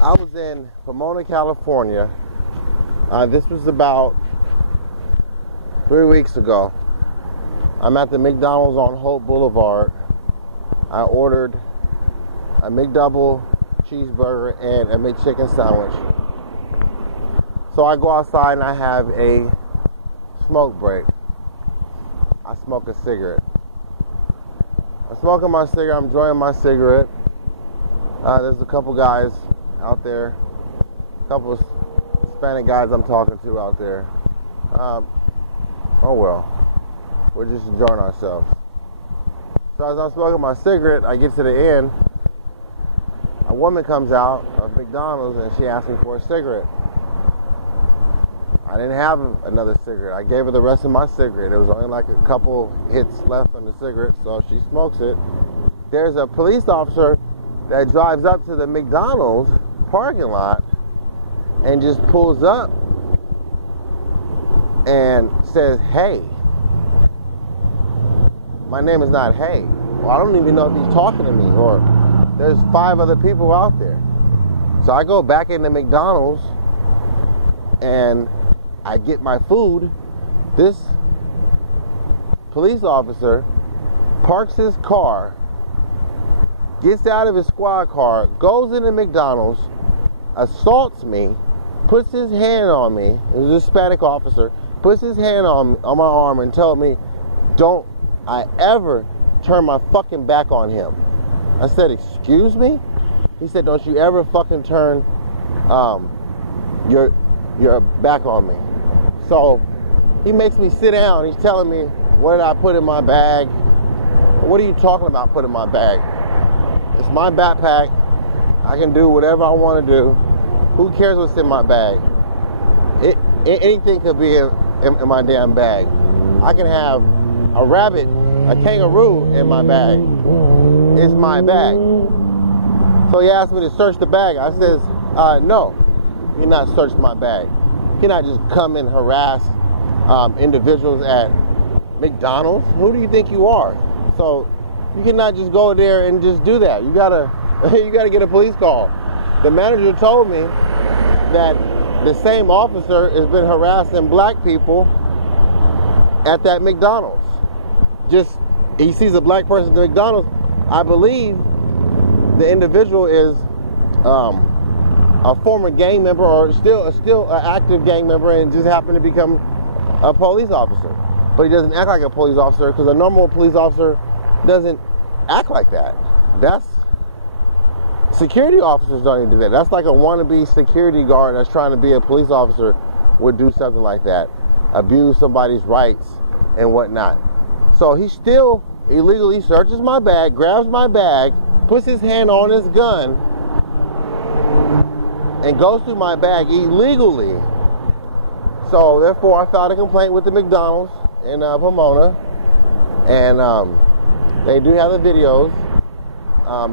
I was in Pomona, California. This was about 3 weeks ago. I'm at the McDonald's on Hope Boulevard. I ordered a McDouble cheeseburger and a McChicken sandwich. So I go outside and I have a smoke break. I smoke a cigarette. I'm smoking my cigarette. I'm enjoying my cigarette. There's a couple guys out there, a couple of Hispanic guys I'm talking to out there. Oh well, we're just enjoying ourselves. So as I'm smoking my cigarette, I get to the end. A woman comes out of McDonald's and she asks me for a cigarette. I didn't have another cigarette. I gave her the rest of my cigarette. There was only like a couple hits left on the cigarette, so she smokes it. There's a police officer that drives up to the McDonald's parking lot and just pulls up and says, "Hey." My name is not Hey. Well, I don't even know if he's talking to me, or there's 5 other people out there. So I go back into McDonald's and I get my food. This police officer parks his car, gets out of his squad car, goes into McDonald's, assaults me, puts his hand on me. It was a Hispanic officer. Puts his hand on my arm and told me, "Don't I ever turn my fucking back on him." I said, "Excuse me?" He said, "Don't you ever fucking turn your back on me." So he makes me sit down. He's telling me, "What did I put in my bag?" "What are you talking about, put in my bag? It's my backpack. I can do whatever I want to do. Who cares what's in my bag? Anything could be in my damn bag. I can have a rabbit, a kangaroo in my bag. It's my bag." So he asked me to search the bag. I says, "No, you're not searching my bag. You cannot just come and harass individuals at McDonald's. Who do you think you are?" So you cannot just go there and just do that. You gotta get a police call. The manager told me that the same officer has been harassing black people at that McDonald's. Just, he sees a black person at McDonald's. I believe the individual is a former gang member, or still an active gang member, and just happened to become a police officer. But he doesn't act like a police officer, because a normal police officer doesn't act like that. Security officers don't even do that. That's like a wannabe security guard that's trying to be a police officer would do something like that. Abuse somebody's rights and whatnot. So he still illegally searches my bag, grabs my bag, puts his hand on his gun, and goes through my bag illegally. So therefore, I filed a complaint with the McDonald's in Pomona, and they do have the videos.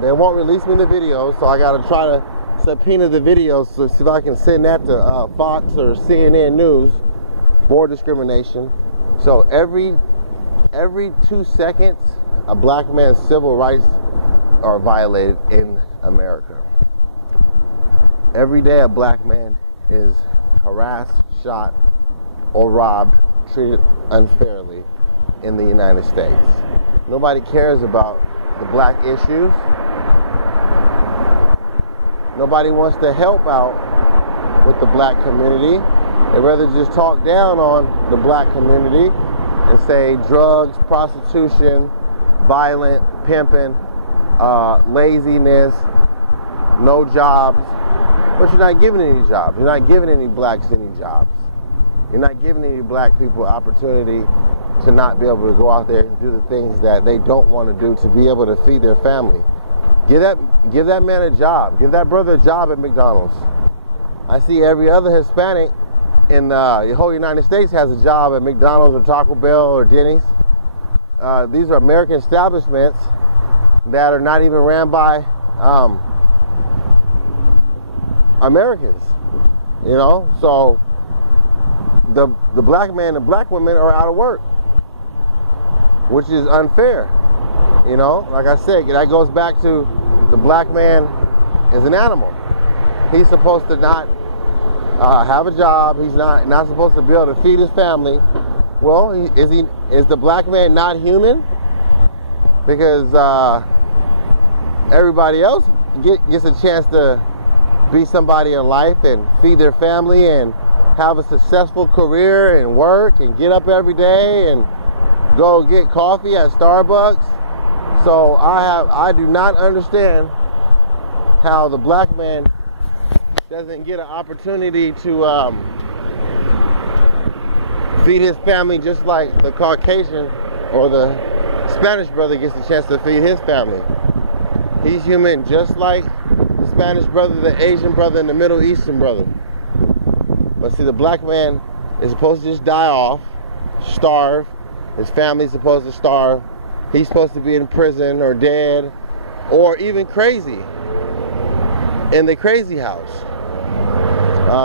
They won't release me the videos, so I got to try to subpoena the videos to see if I can send that to Fox or CNN News. More discrimination. So every 2 seconds, a black man's civil rights are violated in America. Every day, a black man is harassed, shot, or robbed, treated unfairly in the United States. Nobody cares about the black issues. Nobody wants to help out with the black community. They'd rather just talk down on the black community and say drugs, prostitution, violent, pimping, laziness, no jobs. But you're not giving any jobs. You're not giving any blacks any jobs. You're not giving any black people opportunity to not be able to go out there and do the things that they don't want to do to be able to feed their family. Give that man a job. Give that brother a job at McDonald's. I see every other Hispanic in the whole United States has a job at McDonald's or Taco Bell or Denny's. These are American establishments that are not even ran by Americans, you know. So the black man and black women are out of work, which is unfair. You know, like I said, that goes back to the black man is an animal. he's supposed to not have a job. He's not supposed to be able to feed his family. Well, is the black man not human? Because everybody else gets a chance to be somebody in life and feed their family and have a successful career and work and get up every day and go get coffee at Starbucks. So I do not understand how the black man doesn't get an opportunity to feed his family just like the Caucasian or the Spanish brother gets a chance to feed his family. He's human just like the Spanish brother, the Asian brother, and the Middle Eastern brother. But see, the black man is supposed to just die off, starve. His family's supposed to starve. He's supposed to be in prison or dead or even crazy, in the crazy house.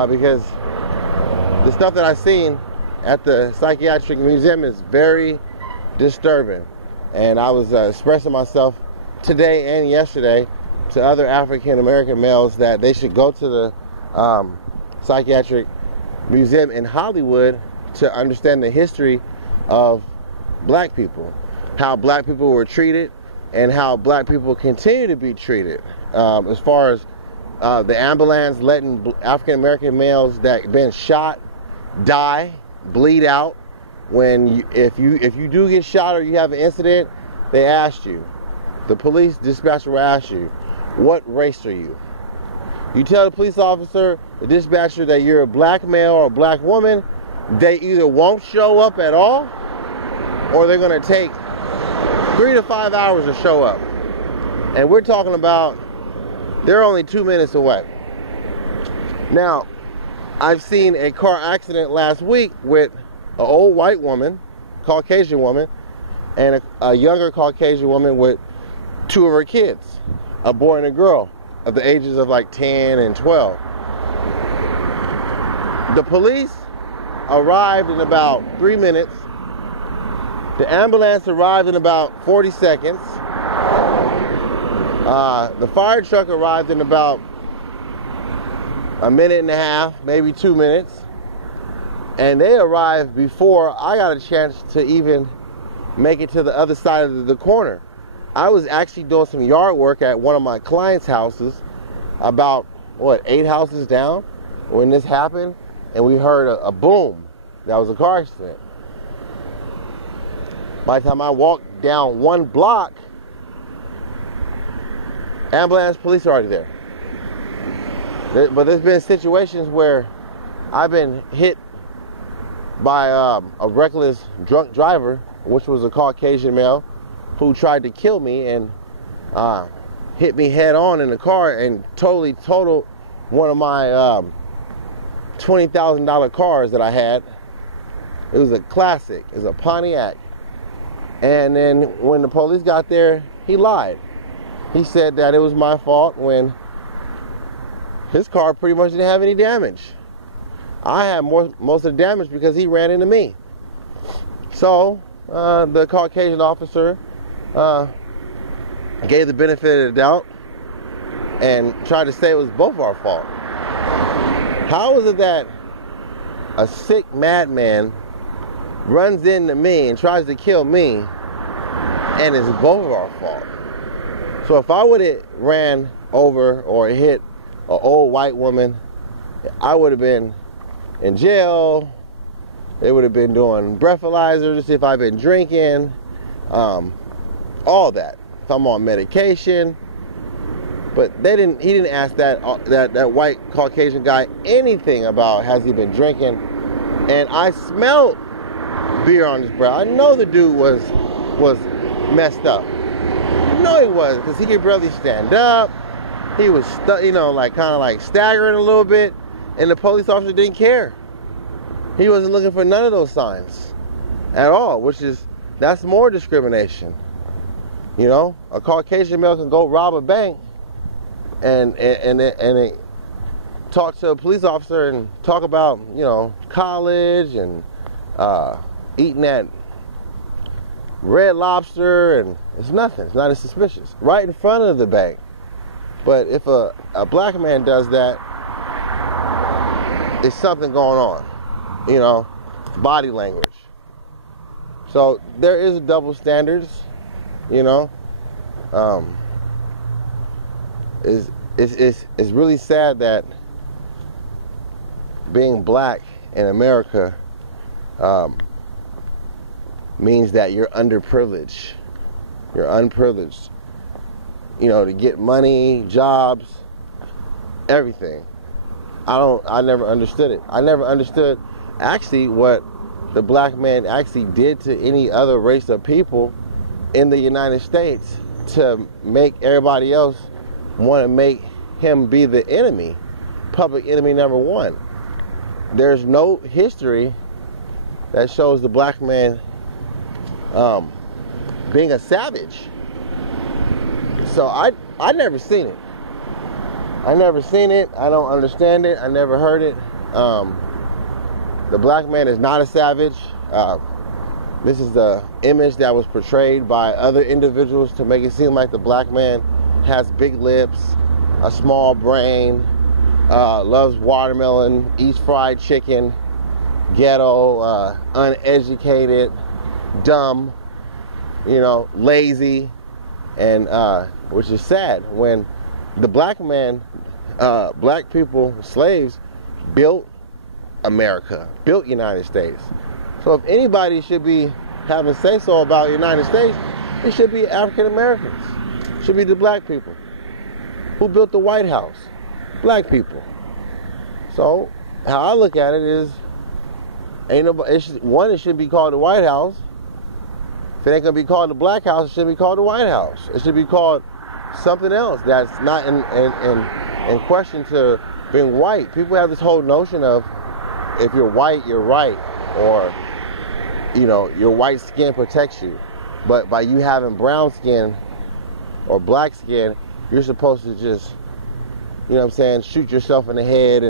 Because the stuff that I've seen at the psychiatric museum is very disturbing. And I was expressing myself today and yesterday to other African American males that they should go to the psychiatric museum in Hollywood to understand the history of black people, how black people were treated and how black people continue to be treated. As far as the ambulance letting African American males that been shot die, bleed out. If you do get shot or you have an incident, they asked you, the police dispatcher will ask you, what race are you? You tell the police officer, the dispatcher, that you're a black male or a black woman, they either won't show up at all or they're going to take 3 to 5 hours to show up. And we're talking about they're only 2 minutes away. Now, I've seen a car accident last week with an old white woman, Caucasian woman, and a younger Caucasian woman with 2 of her kids, a boy and a girl of the ages of like 10 and 12. The police arrived in about 3 minutes. The ambulance arrived in about 40 seconds. The fire truck arrived in about a minute and a half, maybe 2 minutes. And they arrived before I got a chance to even make it to the other side of the corner. I was actually doing some yard work at one of my clients' houses, about, 8 houses down, when this happened, and we heard a boom. That was a car accident. By the time I walked down 1 block, ambulance, police are already there. But there's been situations where I've been hit by a reckless drunk driver, which was a Caucasian male, who tried to kill me and hit me head on in the car and totally totaled one of my $20,000 cars that I had. It was a classic. It was a Pontiac. And then when the police got there, he lied. He said that it was my fault when his car pretty much didn't have any damage. I had most of the damage because he ran into me. So the Caucasian officer gave the benefit of the doubt and tried to say it was both our fault. How is it that a sick madman runs into me and tries to kill me and it's both of our fault? So if I would have ran over or hit an old white woman, I would have been in jail. They would have been doing breathalyzers to see if I've been drinking, all that. If I'm on medication. But he didn't ask that white Caucasian guy anything about has he been drinking. And I smelled beer on his breath. I know the dude was messed up. I know he was, because he could barely stand up. He was kind of staggering a little bit, and the police officer didn't care. He wasn't looking for none of those signs at all, that's more discrimination. You know, a Caucasian male can go rob a bank and talk to a police officer and talk about, college and eating that Red Lobster, and it's nothing. It's not as suspicious. Right in front of the bank. But if a black man does that, it's something going on, you know, body language. So there is double standards, you know. It's really sad that being black in America means that you're underprivileged. You're unprivileged. You know, to get money, jobs, everything. I never understood it. I never understood actually what the black man actually did to any other race of people in the United States to make everybody else want to make him be the enemy, public enemy number one. There's no history that shows the black man being a savage. So I never seen it. I never seen it. I don't understand it. I never heard it. The black man is not a savage. This is the image that was portrayed by other individuals to make it seem like the black man has big lips, a small brain, loves watermelon, eats fried chicken, ghetto, uneducated, dumb, you know, lazy, and which is sad when the black man, black people, slaves, built America, built United States. So if anybody should be having say-so about the United States, it should be African Americans. It should be the black people. Who built the White House? Black people. So how I look at it is, ain't nobody. It should be called the White House. If it ain't gonna be called the Black House, it should be called the White House. It should be called something else that's not in question to being white. People have this whole notion of if you're white, you're right, or you know, your white skin protects you. But by you having brown skin or black skin, you're supposed to just, you know what I'm saying, shoot yourself in the head.